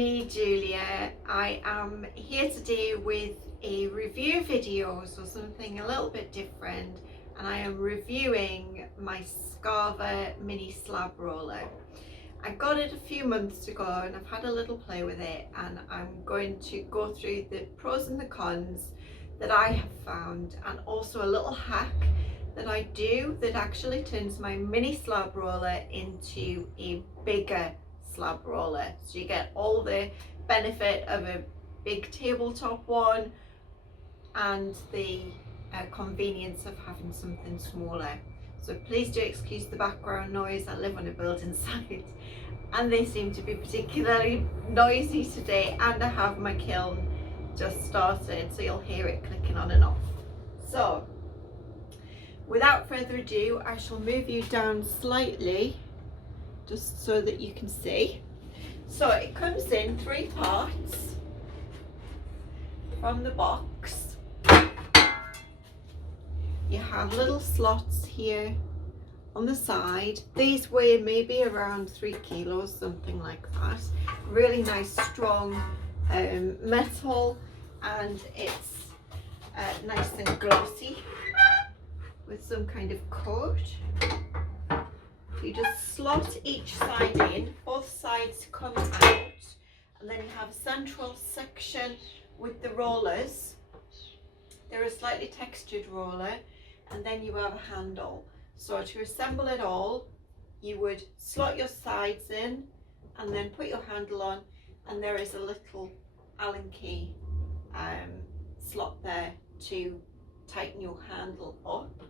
me, Julia. I am here today with a review video, so something a little bit different, and I am reviewing my Scarva mini slab roller. I got it a few months ago and I've had a little play with it, and I'm going to go through the pros and the cons that I have found, and also a little hack that I do that actually turns my mini slab roller into a bigger slab roller. So you get all the benefit of a big tabletop one and the convenience of having something smaller. So please do excuse the background noise. I live on a building site and they seem to be particularly noisy today, and I have my kiln just started, so you'll hear it clicking on and off. So without further ado, I shall move you down slightly just so that you can see. So it comes in 3 parts from the box. You have little slots here on the side. These weigh maybe around 3 kilos, something like that. Really nice strong metal, and it's nice and glossy with some kind of coat. You just slot each side in, both sides come out, and then you have a central section with the rollers. They're a slightly textured roller, and then you have a handle. So to assemble it all, you would slot your sides in and then put your handle on, and there is a little Allen key slot there to tighten your handle up,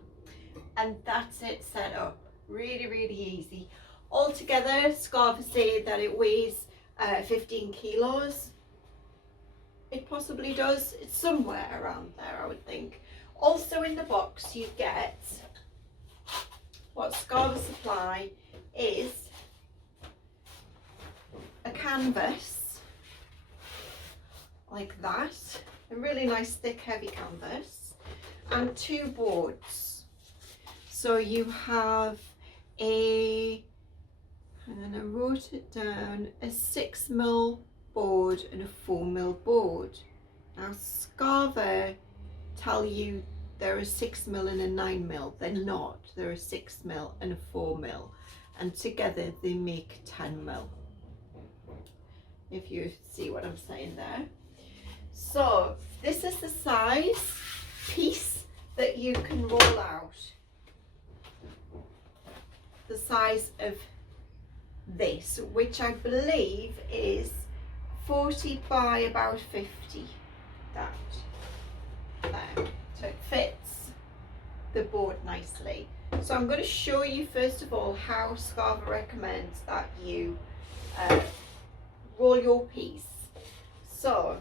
and that's it set up. Really easy. Altogether, Scarva say that it weighs 15 kilos. It possibly does. It's somewhere around there, I would think. Also in the box you get what Scarva supply is a canvas like that, a really nice thick heavy canvas, and 2 boards. So you have and I wrote it down, a 6mm board and a 4mm board. Now Scarva tell you there are 6mm and a 9mm. They're not. There are 6mm and a 4mm, and together they make 10mm, if you see what I'm saying there. So this is the size piece that you can roll out. The size of this, which I believe is 40 by about 50, that there. So it fits the board nicely. So I'm going to show you first of all how Scarva recommends that you roll your piece. So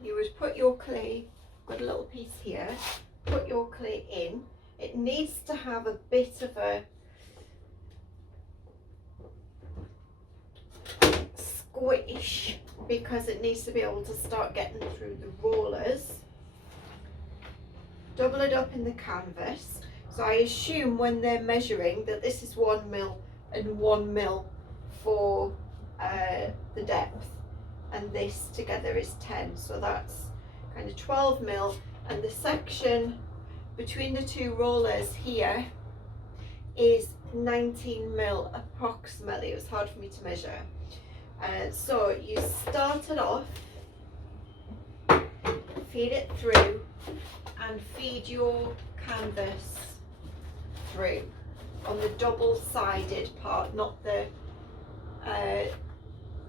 you would put your clay, got a little piece here, put your clay in. It needs to have a bit of a squish because it needs to be able to start getting through the rollers. Double it up in the canvas. So I assume when they're measuring that this is 1mm and 1mm for the depth, and this together is 10, so that's kind of 12mm, and the section between the 2 rollers here is 19mm approximately. It was hard for me to measure. So you start it off, feed it through, and feed your canvas through on the double-sided part, not the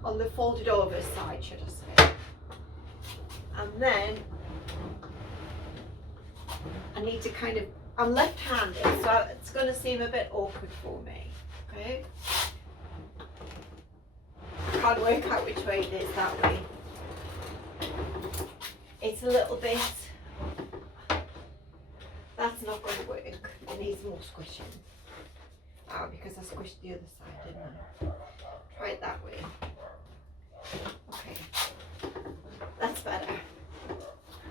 on the folded over side, should I say. And then I need to kind of, I'm left-handed, so it's going to seem a bit awkward for me. Okay, can't work out which way it is that way. It's a little bit, that's not going to work. It needs more squishing. Because I squished the other side, didn't I? Try it that way. Okay, that's better.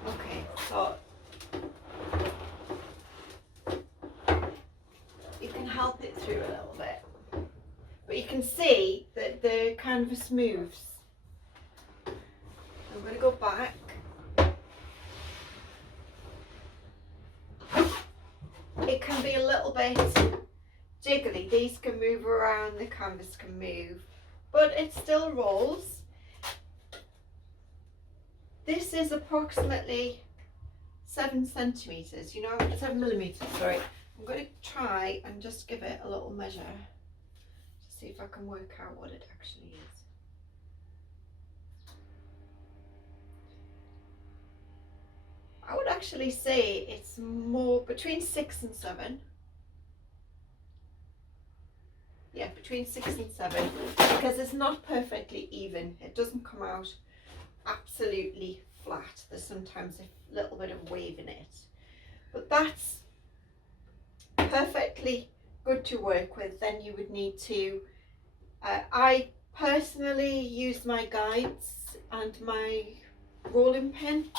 Okay, so you can help it through a little bit, but you can see that the canvas moves we go back. It can be a little bit jiggly. These can move around, the canvas can move, but it still rolls. This is approximately 7 centimeters, 7 millimeters, sorry. I'm going to try and just give it a little measure to see if I can work out what it actually is. I would actually say it's more between 6 and 7. Yeah, between 6 and 7, because it's not perfectly even. It doesn't come out absolutely flat. There's sometimes a little bit of wave in it, but that's perfectly good to work with. Then you would need to, I personally use my guides and my rolling pin.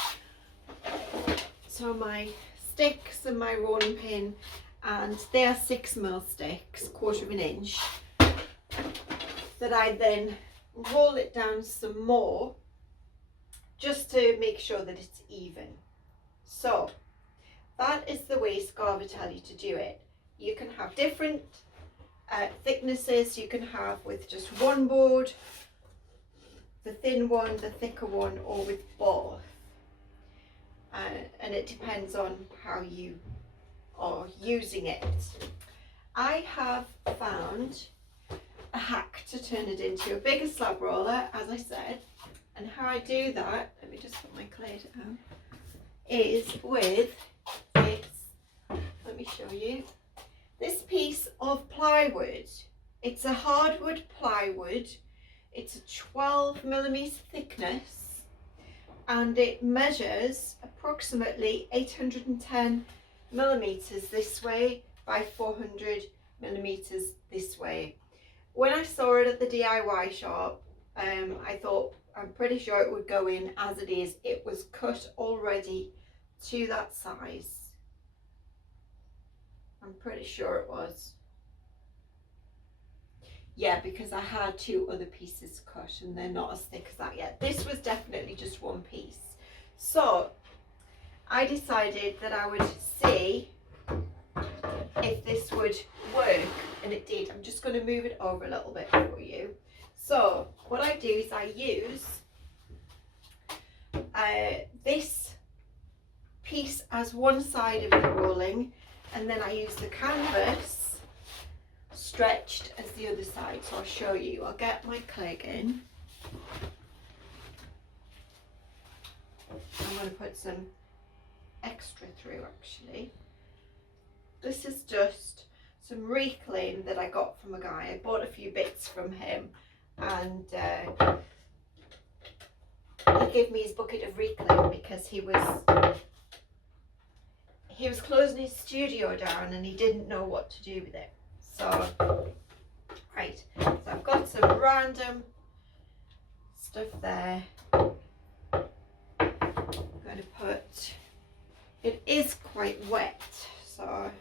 So my sticks and my rolling pin, and they are 6mm sticks, 1/4 inch, that I then roll it down some more just to make sure that it's even. So that is the way Scarva tell you to do it. You can have different thicknesses. You can have with just one board, the thin one, the thicker one, or with both. And it depends on how you are using it. I have found a hack to turn it into a bigger slab roller, as I said, and how I do that, let me just put my clay down, is with this, let me show you, this piece of plywood. It's a hardwood plywood, it's a 12mm thickness, and it measures approximately 810 millimeters this way by 400 millimeters this way. When I saw it at the DIY shop, I thought, I'm pretty sure it would go in as it is. It was cut already to that size. I'm pretty sure it was. Yeah, because I had 2 other pieces cut and they're not as thick as that yet. This was definitely just one piece. So I decided that I would see if this would work, and it did. I'm just going to move it over a little bit for you. So what I do is I use this piece as one side of the rolling, and then I use the canvas stretched as the other side. So I'll show you. I'll get my clay in. I'm going to put some extra through actually. This is just some reclaim that I got from a guy. I bought a few bits from him, and he gave me his bucket of reclaim because he was closing his studio down and he didn't know what to do with it. So, right, so I've got some random stuff there. I'm going to put, it is quite wet, so I'm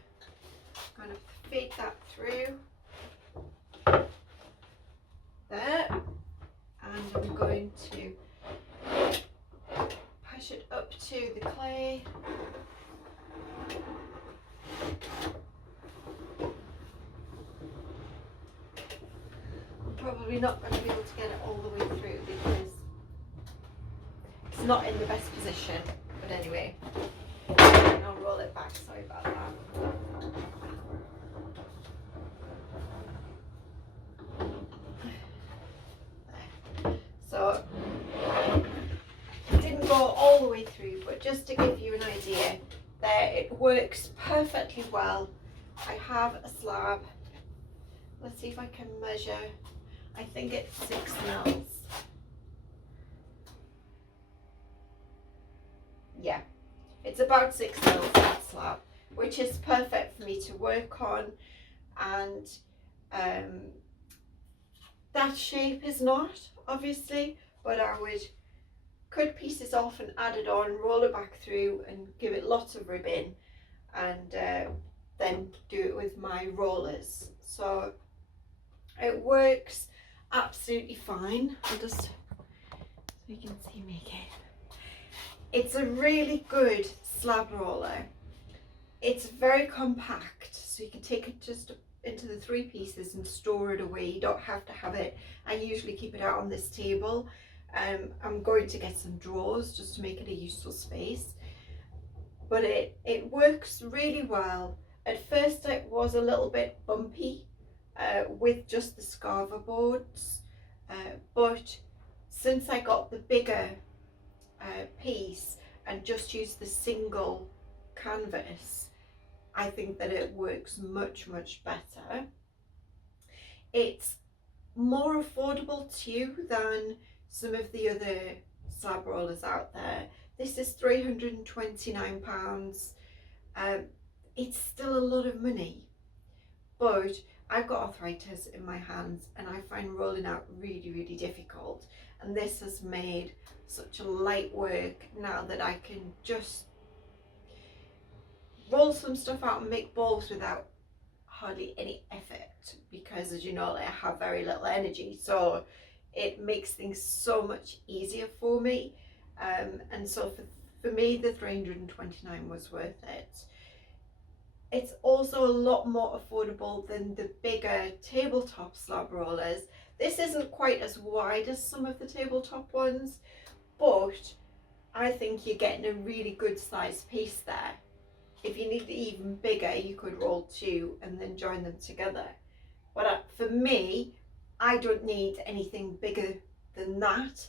going to feed that through there, and I'm going to push it up to the clay. Probably not going to be able to get it all the way through because it's not in the best position, but anyway, and I'll roll it back, sorry about that. So it didn't go all the way through, but just to give you an idea, there, it works perfectly well. I have a slab. Let's see if I can measure. I think it's 6 mils. Yeah, it's about 6 mils, that slab, which is perfect for me to work on. And that shape is not, obviously, but I would cut pieces off and add it on, roll it back through and give it lots of ribbon, and then do it with my rollers. So it works absolutely fine. I'll just, so you can see me again. It's a really good slab roller. It's very compact, so you can take it just into the 3 pieces and store it away. You don't have to have it. I usually keep it out on this table. I'm going to get some drawers just to make it a useful space. But it works really well. At first it was a little bit bumpy with just the Scarva boards, but since I got the bigger piece and just used the single canvas, I think that it works much better. It's more affordable too than some of the other slab rollers out there. This is £329. It's still a lot of money, but I've got arthritis in my hands and I find rolling out really difficult, and this has made such a light work now that I can just roll some stuff out and make balls without hardly any effort, because as you know, I have very little energy, so it makes things so much easier for me. And so for me the 329 was worth it. It's also a lot more affordable than the bigger tabletop slab rollers. This isn't quite as wide as some of the tabletop ones, but I think you're getting a really good sized piece there. If you need it even bigger, you could roll 2 and then join them together. But for me, I don't need anything bigger than that.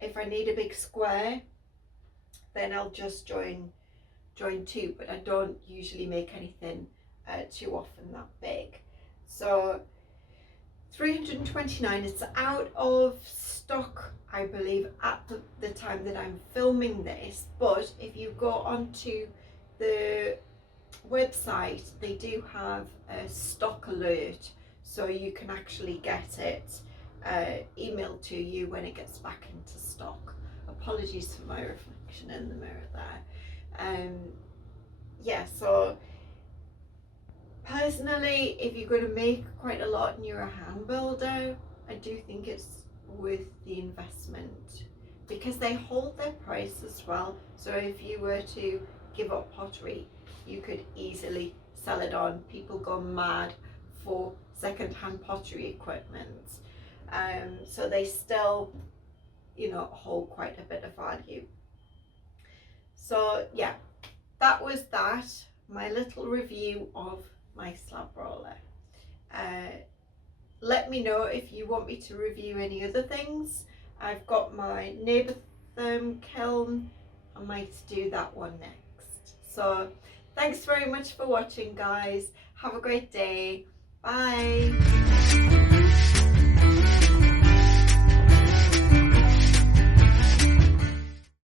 If I need a big square, then I'll just join 2, but I don't usually make anything too often that big. So 329, it's out of stock, I believe, at the time that I'm filming this, but if you go onto the website, they do have a stock alert, so you can actually get it emailed to you when it gets back into stock. Apologies for my reflection in the mirror there. Yeah, so personally, if you're going to make quite a lot and you're a hand builder, I do think it's worth the investment, because they hold their price as well. So if you were to give up pottery, you could easily sell it on. People go mad for second-hand pottery equipment, so they still, you know, hold quite a bit of value. So yeah, that was my little review of my slab roller. Let me know if you want me to review any other things. I've got my neighbour kiln. I might do that one next. So thanks very much for watching, guys. Have a great day. Bye.